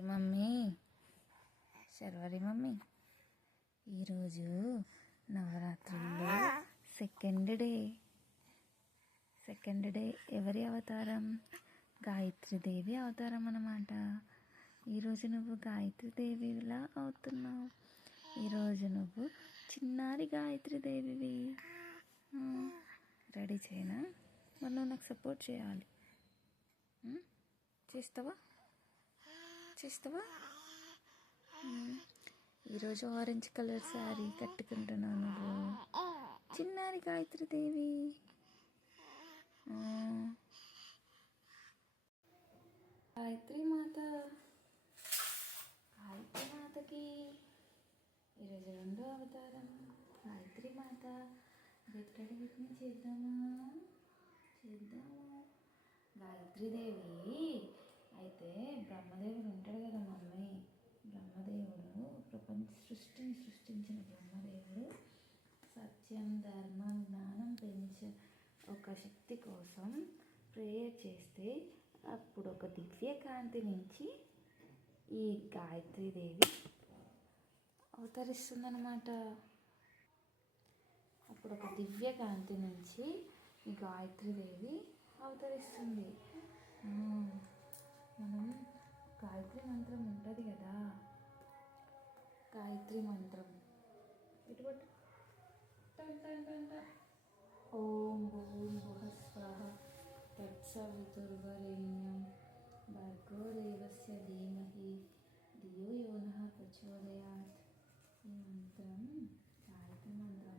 Mummy Sharvari mummy ఈరోజు నవరాత్రుల్లో second day second day ఎవరి అవతారం? గాయత్రీదేవి అవతారం అన్నమాట. ఈరోజు నువ్వు గాయత్రీదేవిలా అవుతున్నావు. ఈరోజు నువ్వు చిన్నారి గాయత్రీదేవివి. రెడీ చేయనా? మరి నువ్వు నాకు సపోర్ట్ చేయాలి? చేస్తావా? చేస్తావా? ఈరోజు ఆరెంజ్ కలర్ శారీ కట్టుకుంటున్నాను చిన్నారి గాయత్రిదేవి గాయత్రి మాత. గాయత్రి మాతకి ఈరోజు రెండో అవతారం. గాయత్రి మాత. గెట్టడి చేద్దామా? చేద్దామా? గాయత్రీదేవి అయితే బ్రహ్మదేవుడు ఉంటాడు కదా మమ్మీ. బ్రహ్మదేవుడు ప్రపంచ సృష్టిని సృష్టించిన బ్రహ్మదేవుడు సత్యం ధర్మం జ్ఞానం పెంచే ఒక శక్తి కోసం ప్రేయర్ చేస్తే అప్పుడు ఒక దివ్యకాంతి నుంచి ఈ గాయత్రీదేవి అవతరిస్తుందన్నమాట. అప్పుడు ఒక దివ్యకాంతి నుంచి ఈ గాయత్రీదేవి అవతరిస్తుంది. మంత్రం ఉంటుంది కదా. గాయత్రి మంత్రం. ఇటు పట్టు. టన్ టన్ టన్ టన్. ఓం భూం భువస్వః తత్సవితుర్వరేణ్యం భర్గో దేవస్య ధీమహి. ధియో యో నః ప్రచోదయాత్. ఈ మంత్రం గాయత్రి మంత్రం.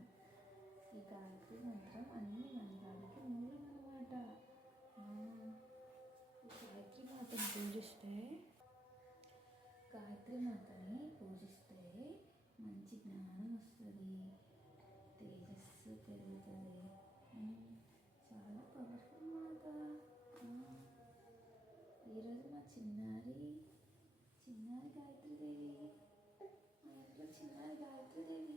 ఈ గాయత్రి మంత్రం అన్ని మంత్రాలకి మూలం అన్నమాట ఈ గాయత్రి మాతను పూజిస్తే గాయత్రి మాతని పూజిస్తే మంచి జ్ఞానం వస్తుంది తేజస్సు పెరుగుతుంది ఉమ్, చాలా పవర్ఫుల్ మాత ఆ, ఈరోజు మా చిన్నారి చిన్నారి గాయత్రి దేవి మా ఇంట్లో చిన్నారి గాయత్రి దేవి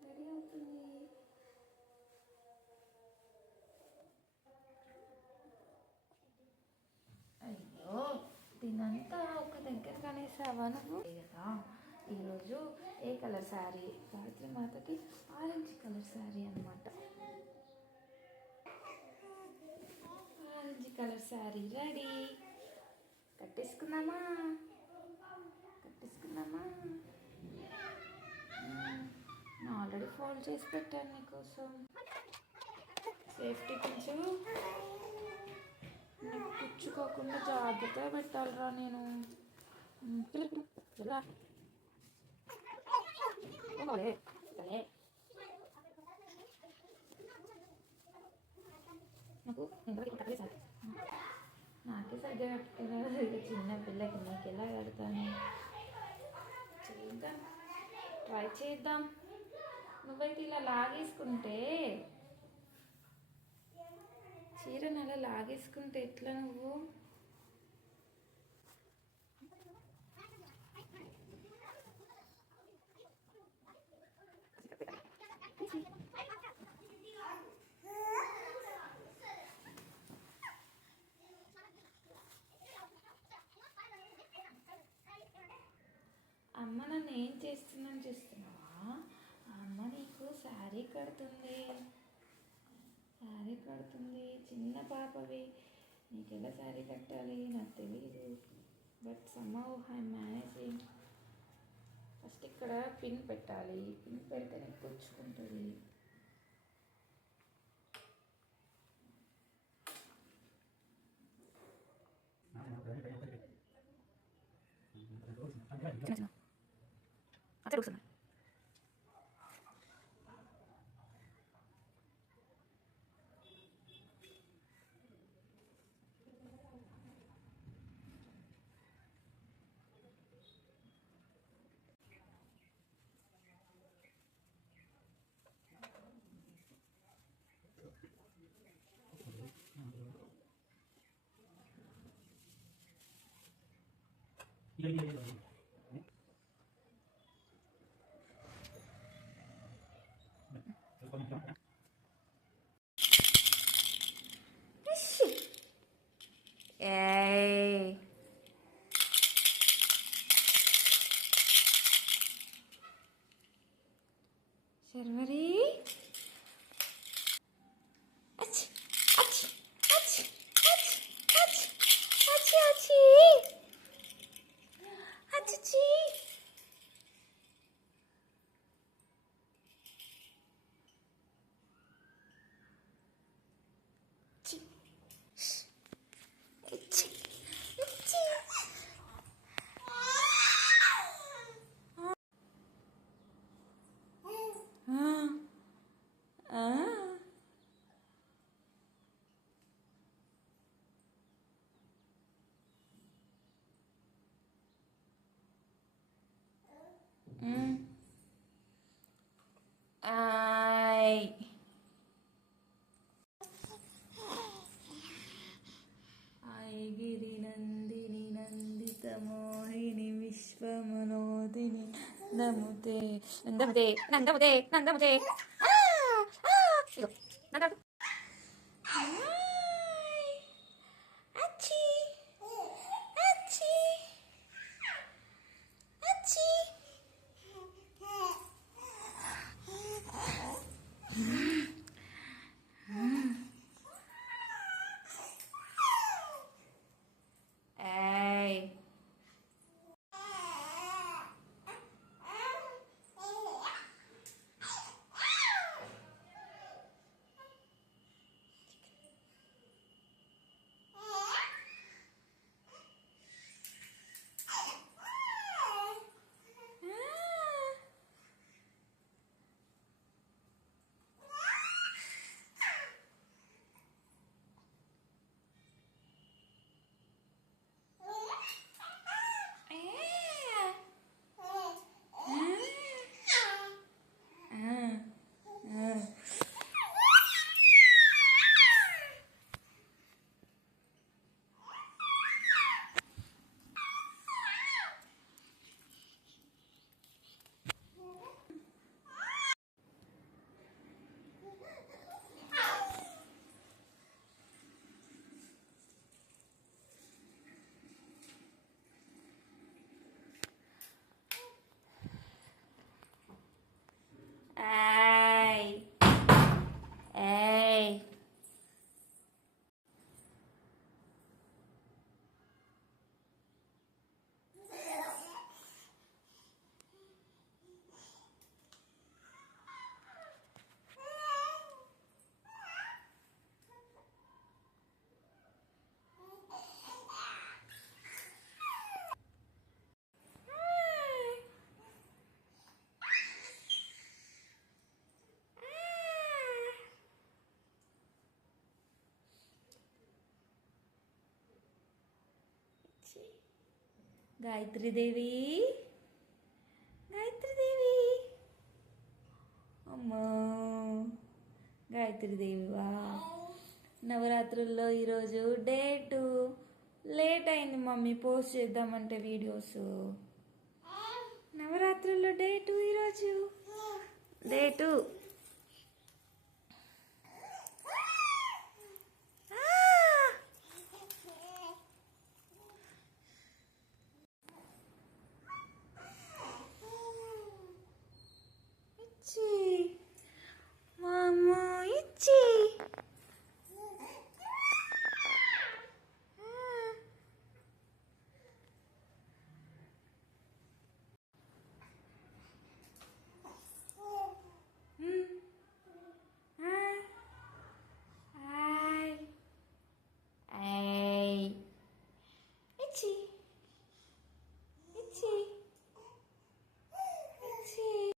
రెడీ అవుతుంది అయ్యో దీనంతా ఒక దగ్గర నువ్వు కదా ఈరోజు ఏ కలర్ శారీ? సావిత్రి మాతకి ఆరెంజ్ కలర్ శారీ అనమాట ఆరెంజ్ కలర్ శారీ రెడీ. కట్టేసుకుందామా? కట్టేసుకుందామా? నేను ఆల్రెడీ ఫోల్డ్ చేసి పెట్టాను నీకోసం. సేఫ్టీ కొంచెం నీకు పుచ్చుకోకుండా జాగ్రత్తగా పెట్టాలిరా నేను. ఉమ్, పిల్ల, పిల్ల, పిల్ల. ఓలే, ఓలే. నాకు ఇంతవరకు నాకే సరిగ్గా చిన్న పిల్లకి నీకు ఎలా కడతాను చేద్దాం ట్రై చేద్దాం నువ్వైతే ఇలా లాగేసుకుంటే చీరను అలా లాగేసుకుంటే ఎట్లా నువ్వు అమ్మ నన్ను ఏం చేస్తున్నాను చూస్తున్నావా? అమ్మ నీకు శారీ కడుతుంది. శారీ కడుతుంది. చిన్న పాపవి. నీకు ఎలా శారీ కట్టాలి? నాకు తెలియదు but somehow I managing first ఇక్కడ పిన్ పెట్టాలి. పిన్ పెడితే నీకు పుచ్చుకుంటుంది 여기 여기 여기. 예. ஐ गिरि नन्दिनि नन्दितमोहिनि विश्वमनोदिनि नमुते नन्दमुते नन्दमुते नन्दमुते గాయత్రీదేవి గాయత్రీదేవి అమ్మో. గాయత్రీదేవివా నవరాత్రుల్లో ఈరోజు డేటు. లేట్ అయింది మమ్మీ పోస్ట్ చేద్దామంటే వీడియోస్. నవరాత్రుల్లో డేటు ఈరోజు. డేటు.